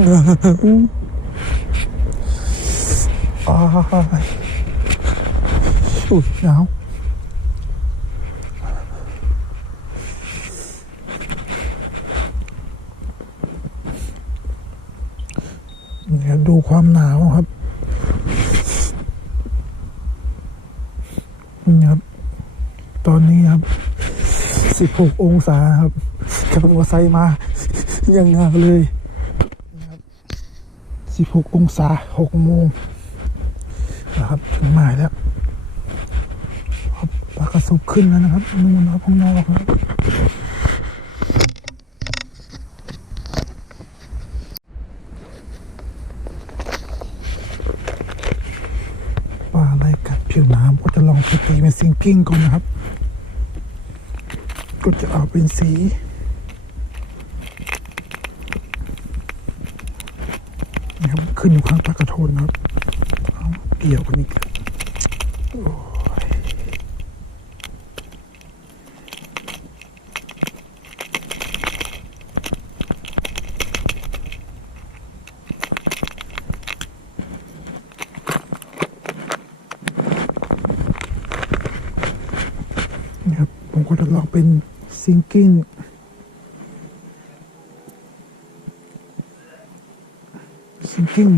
อ้ายอุ้ยหนาวเดี๋ยวดูความหนาวครับนี่ครับ ตอนนี้ครับ 16 องศาครับขับมอเตอร์ไซค์มายังหนาวเลย 16 องศา6โมงนะครับถึงหมายแล้วครับปลากระสุกขึ้นแล้วนะครับนู่นนะครับข้างนอกครับปลาอะไรกัดผิวน้ำก็จะลองไปตีเป็นซิงกิ้งก่อนนะครับ ก็จะเอาเป็นสี นะครับ ขึ้นอยู่ข้างปลากระโทนนะครับเกี่ยวกันอีกนะครับผมก็จะลองเป็นซิงกิ้ง ซิง กิ้ง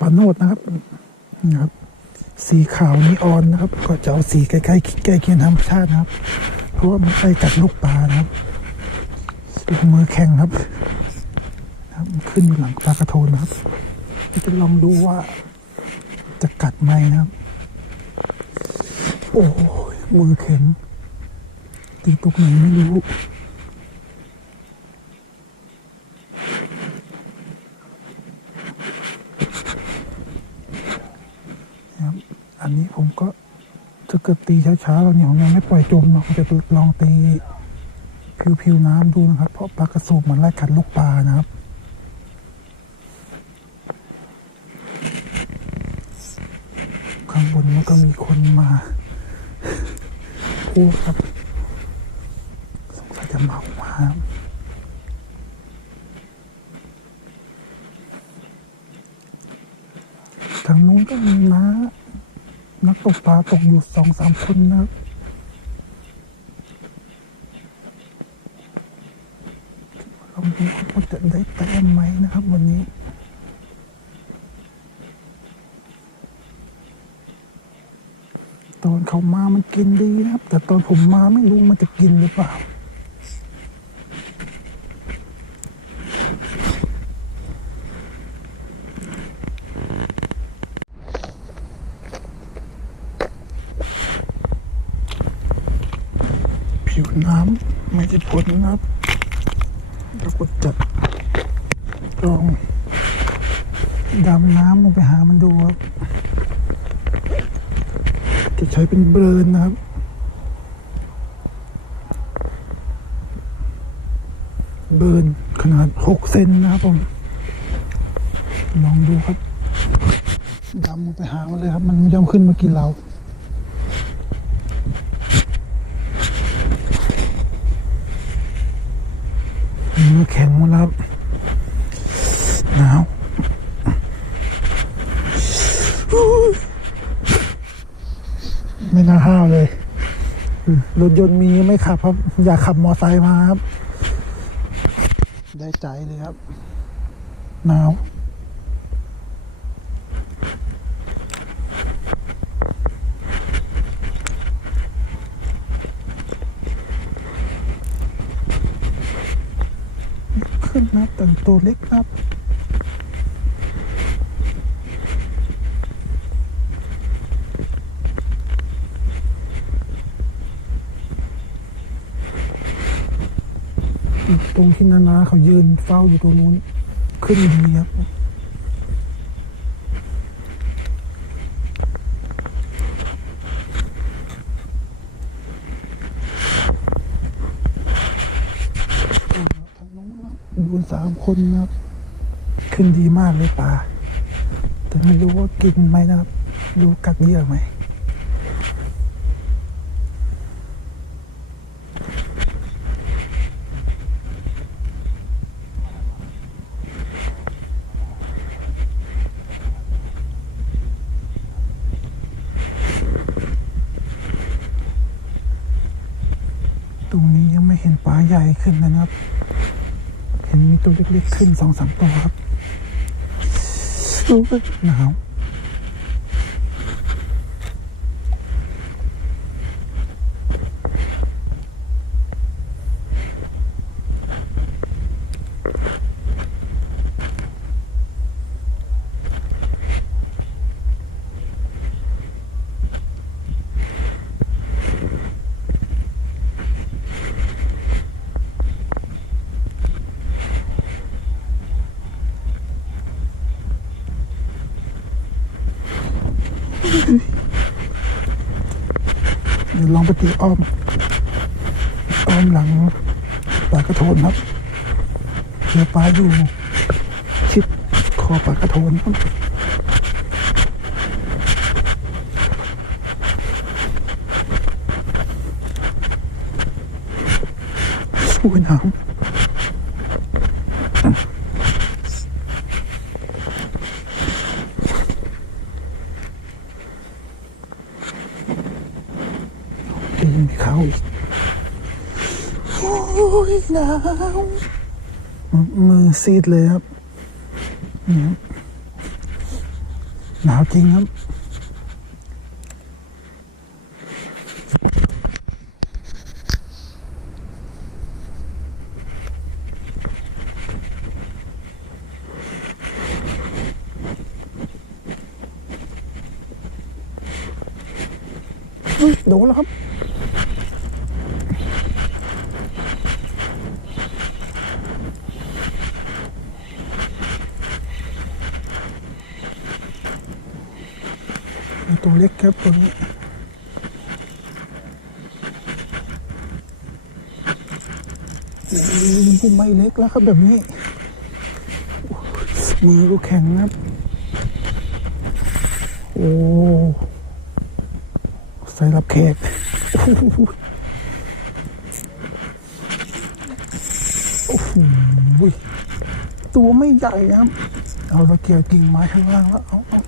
ปาโนดนะครับนะครับสีขาวนีออนนะครับ ก็จะเอาสีใกล้ๆใกล้เคียงธรรมชาตินะครับ เพราะว่ามันใกล้กัดลูกปลานะครับลูกมือแข็งครับนะครับ ขึ้นอยู่หลังปลากระโทนนะครับจะลองดูว่าจะกัดไหมนะครับ โอ้ยมือแข็งตีตกไหนไม่รู้ นะครับอันนี้ผมก็ถ้าเกิดตีช้าๆเราเนี่ยผมยังไม่ปล่อยจมเราจะลองตีผิวๆน้ำดูนะครับ เพราะปลากระสูบมันไล่กัดลูกปลานะครับข้างบนมันก็มีคนมาพูดครับสงสัยจะเมามาครับทางนู้นก็มีม้า นักตกปลาตกอยู่สองสามคนนะครับลองดูว่าจะได้แต้มไหมนะครับ วันนี้ตอนเขามามันกินดีนะครับ แต่ตอนผมมาไม่รู้มันจะกินหรือเปล่า ผิวน้ำไม่ได้ผลนะครับแล้วก็จับลองดำน้ำลงไปหามันดูครับ จะใช้เป็นเบรนนะครับเบิร์นขนาดหกเซนนะครับผม ลองดูครับ ดำลงไปหามันเลยครับ มันย่อมขึ้นมากินเรา มือแข็งหมดแล้วครับหนาวไม่น่าห้าวเลยรถยนต์มีไม่ขับครับ อยากขับมอไซค์มาครับ ได้ใจเลยครับ หนาว ขึ้น ต่ตัวเล็กครับตรงที่นานาเขายืนเฝ้าอยู่ตรงนู้น ขึ้นดีครับ คนครับ ขึ้นดีมากเลยปลา แต่ไม่รู้ว่ากินไหมนะครับรู้กัดเยื่อไหมตรงนี้ยังไม่เห็นปลาใหญ่ขึ้นนะครับ เห็นมีตัวเล็กๆขึ้นสองสามตัวครับรู้สึกหนาว ลองไปตีอ้อม อ้อมหลังปลากระโทนครับเรือปลาอยู่ชิดคอปลากระโทนครับอุ้ยหนาวได้ยินมีเขาอีก โอ้ยหนาวมือมือซีดเลยครับนี่ครับหนาวจริงครับอุ๊ยโดนแล้วครับ เล็กครับตัวนี้โอ้ยกูไม่เล็กแล้วครับแบบนี้ มือก็แข็งครับ โอ้ใส่รับแขกโอ้โหโอ้โหตัวไม่ใหญ่ครับ เอาตะเกียบกิ่งไม้ข้างล่างแล้ว เอาเอา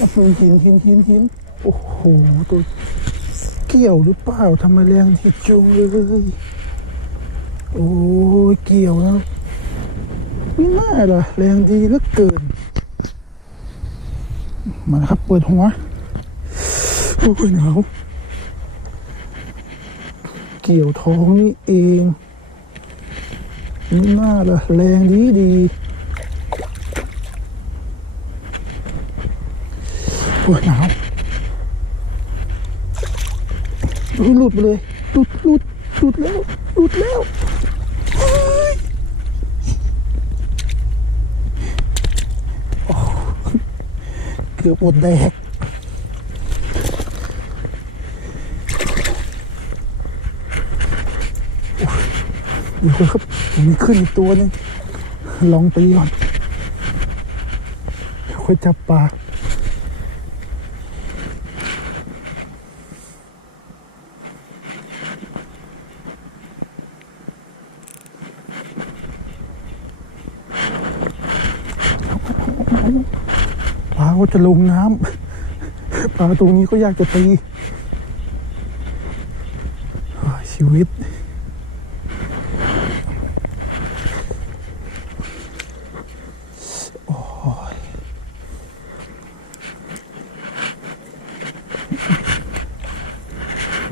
หินหินหินหินหินโอ้โหตัวเกี่ยวหรือเปล่าทำไมแรงที่จุงเลยโอ้ยเกี่ยวแล้วไม่น่าล่ะแรงดีเหลือเกิน มาครับเปิดหัวโอ้ยหนาวเกี่ยวท้องนี่เองนี่น่าล่ะแรงดีดี โอ้ยหนาวหลุดไปเลยหลุดหลุดหลุดแล้วหลุดแล้วเกือบหมดแดกโอ้ยเดี๋ยวครับมีขึ้นอีกตัวนึงลองตีก่อนค่อยจับปลา ปลาจะลงน้ำปลาตัวนี้ก็อยากจะตีชีวิต โอ้ย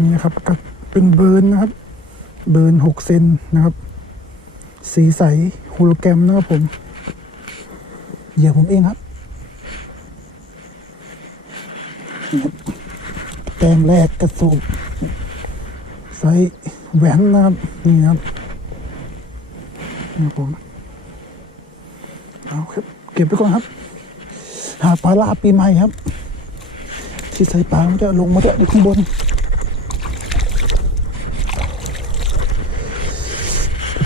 นี่นะครับก็เป็นเบิร์นนะครับ เบิร์นหกเซนนะครับ สีใสโฮโลแกรมนะครับผมเหยื่อผมเองครับนี่ครับ แต้มแรกกระสุนไซส์แหวนนะครับนี่ครับนี่ผมเอาครับ เก็บไปก่อนครับ หาปลาลาปีใหม่ครับ ที่ใส่ปลามันจะลงมาจะอยู่ข้างบน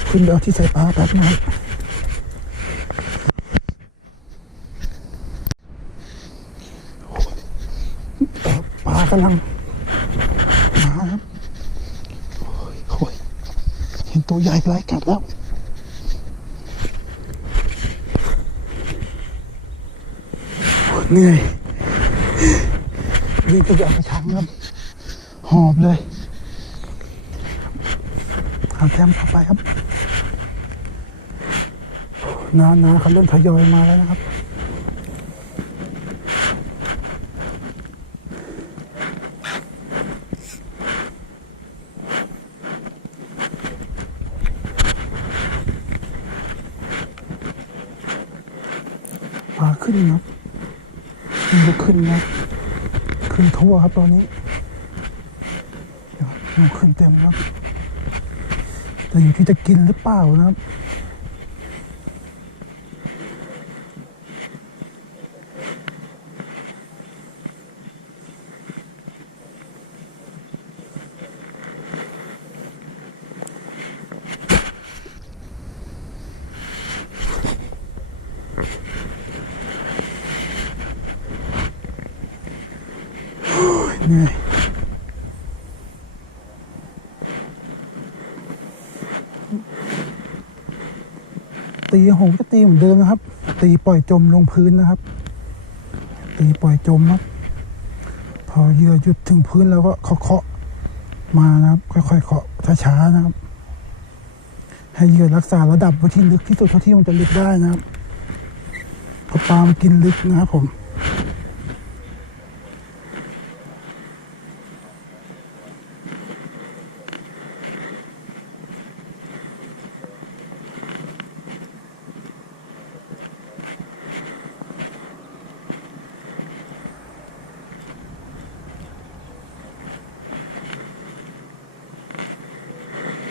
ขึ้นไปเอาที่ใส่ปลาแป๊บนะครับ ปลา กำลังมาครับโอ้ยเห็นตัวใหญ่ไล่กัดแล้วเหนื่อยนี่ก็จะเอาไปชังครับ หอบเลย เอาแต้มต่อไปครับนานาเขาเริ่มทยอยมาแล้วนะครับ ปลาขึ้นครับมันก็ขึ้นนะขึ้นทั่ว ครับตอนนี้เดี๋ยวขึ้นเต็มครับ แต่อยู่ที่จะกินหรือเปล่านะครับ นื่อยตีผมก็ตีเหมือนเดิมนะครับ ตีปล่อยจมลงพื้นนะครับ ตีปล่อยจมครับ พอเหยื่อหยุดถึงพื้นแล้วก็เคาะมานะครับ ค่อยๆเคาะช้าๆนะครับ ให้เหยื่อรักษาระดับไว้ที่ลึกที่สุดเท่าที่มันจะลึกได้นะครับเพราะปลามันกินลึกนะครับผม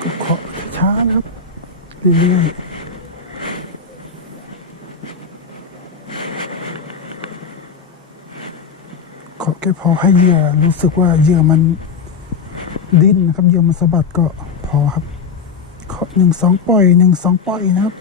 ก็เคาะช้า นะครับเรื่อยๆขอแค่พอให้เหยื่อรู้สึกว่าเหยื่อมันดิ้นนะครับเหยื่อมันสะบัดก็พอครับเคาหนึ่งสองปล่อยหนึ่งสองปล่อยนะครับ